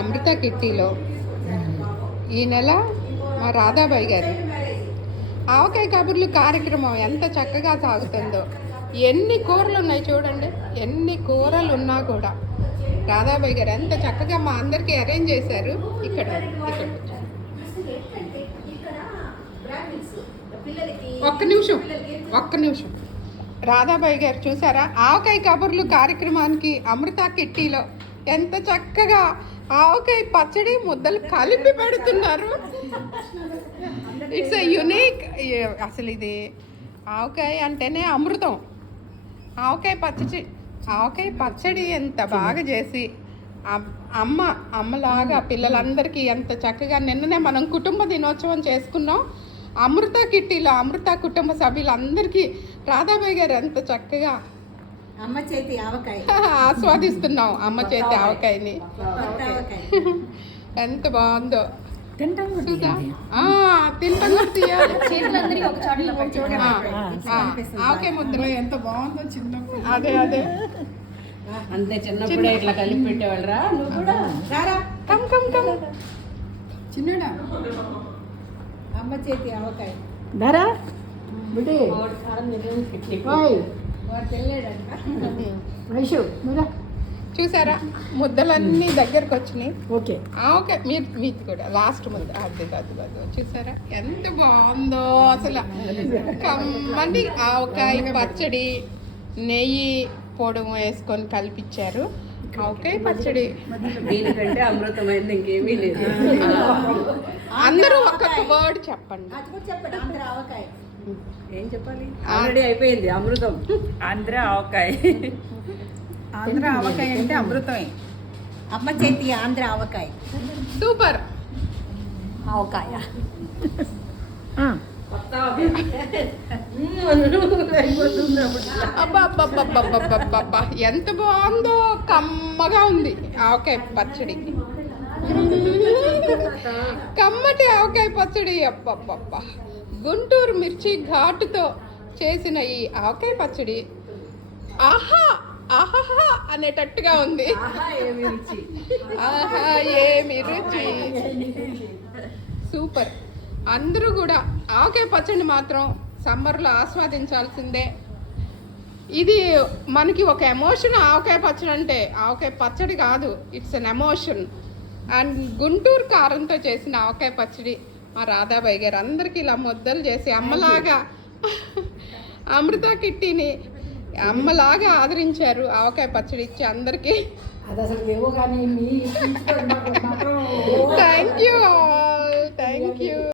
అమృత కిట్టీలో ఈ నెల మా రాధాబాయి గారు ఆవకాయ కబుర్లు కార్యక్రమం ఎంత చక్కగా సాగుతుందో. ఎన్ని కూరలు ఉన్నాయి చూడండి, ఎన్ని కూరలు ఉన్నా కూడా రాధాబాయి గారు ఎంత చక్కగా మా అందరికీ అరేంజ్ చేశారు. ఇక్కడ ఒక్క నిమిషం రాధాబాయి గారు చూసారా, ఆవకాయ కబుర్లు కార్యక్రమానికి అమృత కిట్టీలో ఎంత చక్కగా ఆవకాయ పచ్చడి ముద్దలు కలిపి పెడుతున్నారు. It's a unique. అసలు ఇది ఆవకాయ అంటేనే అమృతం. ఆవకాయ పచ్చడి ఎంత బాగా చేసి అమ్మలాగా పిల్లలందరికీ ఎంత చక్కగా. నిన్ననే మనం కుటుంబ దినోత్సవం చేసుకున్నాం. అమృత కిట్టీలో అమృత కుటుంబ సభ్యులందరికీ రాధాబాయి గారు ఎంత చక్కగా అమ్మ చేతి ఆవకాయ ఆస్వాదిస్తున్నాం. అమ్మ చేతి ఆవకాయని ఎంత బాగుందో. తింటాం ఆవకాయ ముద్ద ఎంత బాగుందో చిన్నప్పుడు. అదే అంతే, చిన్నప్పుడే ఇట్లా కలిపి పెట్టేవాళ్ళరా. నువ్వు కూడా రారా, కమ్ చిన్నడా అమ్మ చేతి ఆవకాయ ధరా చూసారా, ముద్దలన్నీ దగ్గరకు వచ్చినాయి. ఓకే మీరు కూడా లాస్ట్ ముద్ద అది చూసారా ఎంత బాగుందో. అసలు కమ్మని ఆవకాయ పచ్చడి నెయ్యి పొడుము వేసుకొని కలిపిచ్చారు. ఆవకాయ పచ్చడి దీనికంటే అమృతమైంది ఇంకేమీ లేదు. అందరూ ఒక్కొక్క వర్డ్ చెప్పండి. ఏం చెప్పాలి? ఆల్రెడీ అయిపోయింది అమృతం. ఆంధ్ర ఆవకాయ. ఆంధ్ర ఆవకాయ అంటే అమృతమే. అమ్మ చేతి ఆంధ్ర ఆవకాయ సూపర్. ఆవకాయ అబ్బా ఎంత బాగుందో. కమ్మగా ఉంది ఆవకాయ పచ్చడి. కమ్మటి ఆవకాయ పచ్చడి. అబ్బబ్బబ్బా, గుంటూరు మిర్చి ఘాటుతో చేసిన ఈ ఆవకాయ పచ్చడి ఆహా అనేటట్టుగా ఉంది. ఆహా ఏమి రుచి. సూపర్. అందరూ కూడా ఆవకాయ పచ్చడి మాత్రం సమ్మర్లో ఆస్వాదించాల్సిందే. ఇది మనకి ఒక ఎమోషన్. ఆవకాయ పచ్చడి అంటే ఆవకాయ పచ్చడి కాదు, it's an emotion. And Guntur కారంతో చేసిన ఆవకాయ పచ్చడి మా రాధాబాయి గారు అందరికీ ఇలా ముద్దలు చేసి అమ్మలాగా అమృత కిట్టీని అమ్మలాగా ఆదరించారు. ఆవకాయ పచ్చడి ఇచ్చి అందరికీ థ్యాంక్ యూ.